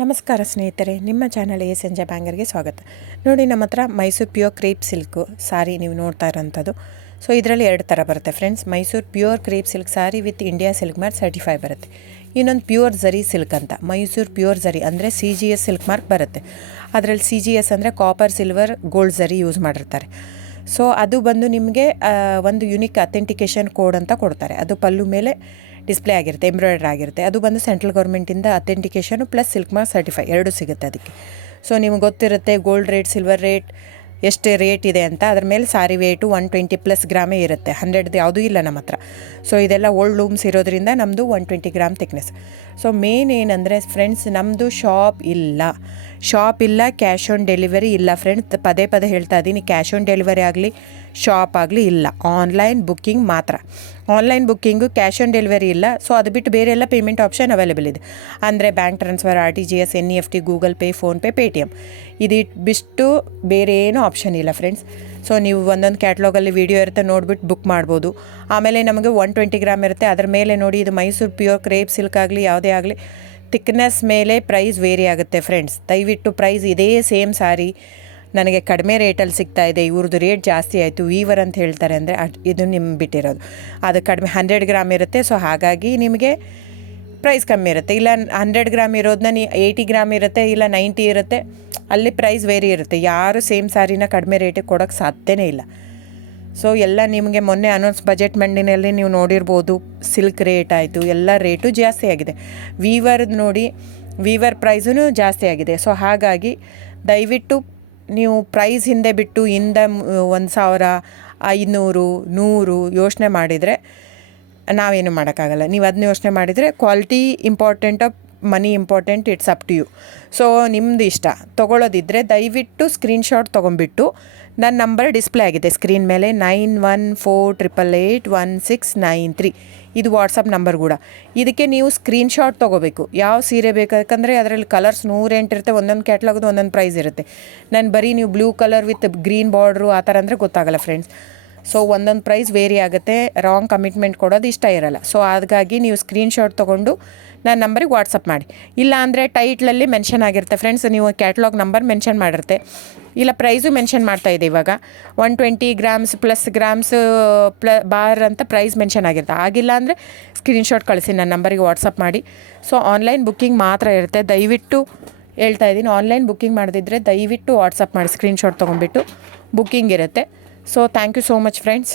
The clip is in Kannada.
ನಮಸ್ಕಾರ ಸ್ನೇಹಿತರೆ, ನಿಮ್ಮ ಚಾನಲ್ ಸಂಜೆ ಬ್ಯಾಂಗರ್ಗೆ ಸ್ವಾಗತ. ನೋಡಿ, ನಮ್ಮ ಹತ್ರ ಮೈಸೂರು ಪ್ಯೂರ್ ಕ್ರೇಪ್ ಸಿಲ್ಕು ಸಾರಿ ನೀವು ನೋಡ್ತಾ ಇರೋಂಥದ್ದು. ಸೊ ಇದರಲ್ಲಿ ಎರಡು ಥರ ಬರುತ್ತೆ friends. Mysuru pure crepe silk sorry with India silk mark certify ಬರುತ್ತೆ. ಇನ್ನೊಂದು ಪ್ಯೂರ್ ಝರಿ ಸಿಲ್ಕ್ ಅಂತ, ಮೈಸೂರು ಪ್ಯೂರ್ ಝರಿ ಅಂದರೆ CGS ಸಿಲ್ಕ್ ಮಾರ್ಕ್ ಬರುತ್ತೆ. ಅದರಲ್ಲಿ CGS ಅಂದರೆ ಕಾಪರ್, ಸಿಲ್ವರ್, ಗೋಲ್ಡ್ ಝರಿ ಯೂಸ್ ಮಾಡಿರ್ತಾರೆ. ಸೊ ಅದು ಬಂದು ನಿಮಗೆ ಒಂದು ಯುನಿಕ್ ಅಥೆಂಟಿಕೇಷನ್ ಕೋಡ್ ಅಂತ ಕೊಡ್ತಾರೆ. ಅದು ಪಲ್ಲು ಮೇಲೆ ಡಿಸ್ಪ್ಲೇ ಆಗಿರುತ್ತೆ, ಎಂಬ್ರಾಯ್ಡ್ರ್ ಆಗಿರುತ್ತೆ. ಅದು ಬಂದು ಸೆಂಟ್ರಲ್ ಗೌರ್ಮೆಂಟಿಂದ ಅಥೆಂಟಿಕೇಷನು ಪ್ಲಸ್ ಸಿಲ್ಕ್ ಮಾರ್ಕ್ ಸರ್ಟಿಫೈ ಎರಡೂ ಸಿಗುತ್ತೆ ಅದಕ್ಕೆ. ಸೊ ನಿಮ್ಗೆ ಗೊತ್ತಿರುತ್ತೆ ಗೋಲ್ಡ್ ರೇಟ್, ಸಿಲ್ವರ್ ರೇಟ್ ಎಷ್ಟು ರೇಟ್ ಇದೆ ಅಂತ. ಅದ್ರ ಮೇಲೆ ಸಾರಿ ವೇಟು 120+ ಗ್ರಾಮೇ ಇರುತ್ತೆ, 100 ಯಾವುದೂ ಇಲ್ಲ ನಮ್ಮ ಹತ್ರ. ಸೊ ಇದೆಲ್ಲ ಓಲ್ಡ್ ಲೂಮ್ಸ್ ಇರೋದ್ರಿಂದ ನಮ್ಮದು 120 ಗ್ರಾಮ್ ಥಿಕ್ನೆಸ್. ಸೊ ಮೇನ್ ಏನಂದರೆ ಫ್ರೆಂಡ್ಸ್, ನಮ್ಮದು ಶಾಪ್ ಇಲ್ಲ, ಕ್ಯಾಶ್ ಆನ್ ಡೆಲಿವರಿ ಇಲ್ಲ ಫ್ರೆಂಡ್ಸ್. ಪದೇ ಹೇಳ್ತಾ ಇದ್ದೀನಿ, ಕ್ಯಾಶ್ ಆನ್ ಡೆಲಿವರಿ ಆಗಲಿ ಶಾಪ್ ಆಗಲಿ ಇಲ್ಲ, ಆನ್ಲೈನ್ ಬುಕ್ಕಿಂಗ್ ಮಾತ್ರ. Online booking, cash on delivery ಇಲ್ಲ. ಸೊ ಅದು ಬಿಟ್ಟು ಬೇರೆ ಎಲ್ಲ ಪೇಮೆಂಟ್ ಆಪ್ಷನ್ ಅವೈಲೇಬಲ್ ಇದೆ. ಅಂದರೆ bank transfer, RTGS, NEFT, Google pay, PhonePe, Paytm ಬಿಟ್ಟು ಬೇರೆ ಏನೂ ಆಪ್ಷನ್ ಇಲ್ಲ ಫ್ರೆಂಡ್ಸ್. ಸೊ ನೀವು ಒಂದೊಂದು ಕ್ಯಾಟ್ಲಾಗಲ್ಲಿ ವೀಡಿಯೋ ಇರುತ್ತೆ, ನೋಡಿಬಿಟ್ಟು ಬುಕ್ ಮಾಡ್ಬೋದು. ಆಮೇಲೆ ನಮಗೆ 120 ಗ್ರಾಮ್ ಇರುತ್ತೆ. ಅದರ ಮೇಲೆ ನೋಡಿ, ಇದು ಮೈಸೂರು ಪ್ಯೂರ್ ಕ್ರೇಪ್ ಸಿಲ್ಕ್ ಆಗಲಿ ಯಾವುದೇ ಆಗಲಿ ಥಿಕ್ನೆಸ್ ಮೇಲೆ ಪ್ರೈಸ್ ವೇರಿ ಆಗುತ್ತೆ ಫ್ರೆಂಡ್ಸ್. ದಯವಿಟ್ಟು ಪ್ರೈಸ್ ಇದೇ ಸೇಮ್ ಸಾರಿ ನನಗೆ ಕಡಿಮೆ ರೇಟಲ್ಲಿ ಸಿಗ್ತಾ ಇದೆ, ಇವ್ರದ್ದು ರೇಟ್ ಜಾಸ್ತಿ ಆಯಿತು ವೀವರ್ ಅಂತ ಹೇಳ್ತಾರೆ ಅಂದರೆ ಇದು ನಿಮ್ಮ ಬಿಟ್ಟಿರೋದು. ಅದು ಕಡಿಮೆ 100 ಗ್ರಾಮ್ ಇರುತ್ತೆ. ಸೊ ಹಾಗಾಗಿ ನಿಮಗೆ ಪ್ರೈಸ್ ಕಮ್ಮಿ ಇರುತ್ತೆ. ಇಲ್ಲ 100 ಗ್ರಾಮ್ ಇರೋದನ್ನ 80 ಗ್ರಾಮ್ ಇರುತ್ತೆ, ಇಲ್ಲ 90 ಇರುತ್ತೆ, ಅಲ್ಲಿ ಪ್ರೈಸ್ ವೇರಿ ಇರುತ್ತೆ. ಯಾರು ಸೇಮ್ ಸಾರಿನ ಕಡಿಮೆ ರೇಟಿಗೆ ಕೊಡೋಕ್ಕೆ ಸಾಧ್ಯನೇ ಇಲ್ಲ. ಸೊ ಎಲ್ಲ ನಿಮಗೆ ಮೊನ್ನೆ ಅನೌನ್ಸ್ ಬಜೆಟ್ ಮಂಡಿನಲ್ಲಿ ನೀವು ನೋಡಿರ್ಬೋದು, ಸಿಲ್ಕ್ ರೇಟ್ ಆಯಿತು, ಎಲ್ಲ ರೇಟು ಜಾಸ್ತಿ ಆಗಿದೆ. ವೀವರ್ದು ನೋಡಿ, ವೀವರ್ ಪ್ರೈಸೂ ಜಾಸ್ತಿ ಆಗಿದೆ. ಸೊ ಹಾಗಾಗಿ ದಯವಿಟ್ಟು ನೀವು ಪ್ರೈಸ್ ಹಿಂದೆ ಬಿಟ್ಟು 1,000, 500, 100 ಯೋಚನೆ ಮಾಡಿದರೆ ನಾವೇನು ಮಾಡೋಕ್ಕಾಗಲ್ಲ. ನೀವು ಅದನ್ನ ಯೋಚನೆ ಮಾಡಿದರೆ quality important, money important, it's up to you. So ನಿಮ್ಮದು ಇಷ್ಟ. ತೊಗೊಳ್ಳೋದಿದ್ದರೆ ದಯವಿಟ್ಟು ಸ್ಕ್ರೀನ್ಶಾಟ್ ತೊಗೊಂಬಿಟ್ಟು, ನನ್ನ ನಂಬರ್ ಡಿಸ್ಪ್ಲೇ ಆಗಿದೆ ಸ್ಕ್ರೀನ್ ಮೇಲೆ, 9148881693. ಇದು ವಾಟ್ಸಪ್ ನಂಬರ್ ಕೂಡ. ಇದಕ್ಕೆ ನೀವು ಸ್ಕ್ರೀನ್ಶಾಟ್ ತೊಗೋಬೇಕು. ಯಾವ ಸೀರೆ ಬೇಕು, ಯಾಕಂದರೆ ಅದರಲ್ಲಿ ಕಲರ್ಸ್ 108 ಇರುತ್ತೆ, ಒಂದೊಂದು ಕ್ಯಾಟ್ಲಾಗದು ಒಂದೊಂದು ಪ್ರೈಸ್ ಇರುತ್ತೆ. ನಾನು ಬರೀ ನೀವು blue colour with green border ಆ ಥರ ಅಂದರೆ ಗೊತ್ತಾಗಲ್ಲ ಫ್ರೆಂಡ್ಸ್. ಸೊ ಒಂದೊಂದು ಪ್ರೈಸ್ ವೇರಿ ಆಗುತ್ತೆ, ರಾಂಗ್ ಕಮಿಟ್ಮೆಂಟ್ ಕೊಡೋದು ಇಷ್ಟ ಇರಲ್ಲ. ಸೊ ಹಾಗಾಗಿ ನೀವು ಸ್ಕ್ರೀನ್ಶಾಟ್ ತೊಗೊಂಡು ನನ್ನ ನಂಬರಿಗೆ ವಾಟ್ಸಪ್ ಮಾಡಿ. ಇಲ್ಲ ಅಂದರೆ ಟೈಟ್ಲಲ್ಲಿ ಮೆನ್ಷನ್ ಆಗಿರುತ್ತೆ ಫ್ರೆಂಡ್ಸ್, ನೀವು ಕ್ಯಾಟ್ಲಾಗ್ ನಂಬರ್ ಮೆನ್ಷನ್ ಮಾಡಿರುತ್ತೆ, ಇಲ್ಲ ಪ್ರೈಸು ಮೆನ್ಷನ್ ಮಾಡ್ತಾಯಿದೆ. ಇವಾಗ 120 ಗ್ರಾಮ್ಸ್ ಪ್ಲಸ್ ಗ್ರಾಮ್ಸ್ ಬಾರ್ ಅಂತ ಪ್ರೈಸ್ ಮೆನ್ಷನ್ ಆಗಿರುತ್ತೆ. ಆಗಿಲ್ಲ ಅಂದರೆ ಸ್ಕ್ರೀನ್ಶಾಟ್ ಕಳಿಸಿ, ನನ್ನ ನಂಬರಿಗೆ ವಾಟ್ಸಪ್ ಮಾಡಿ. ಸೊ ಆನ್ಲೈನ್ ಬುಕ್ಕಿಂಗ್ ಮಾತ್ರ ಇರುತ್ತೆ. ದಯವಿಟ್ಟು ಹೇಳ್ತಾ ಇದ್ದೀನಿ, ಆನ್ಲೈನ್ ಬುಕ್ಕಿಂಗ್ ಮಾಡದಿದ್ದರೆ ದಯವಿಟ್ಟು ವಾಟ್ಸಪ್ ಮಾಡಿ, ಸ್ಕ್ರೀನ್ಶಾಟ್ ತೊಗೊಂಡ್ಬಿಟ್ಟು ಬುಕ್ಕಿಂಗ್ ಇರುತ್ತೆ. So thank you so much friends.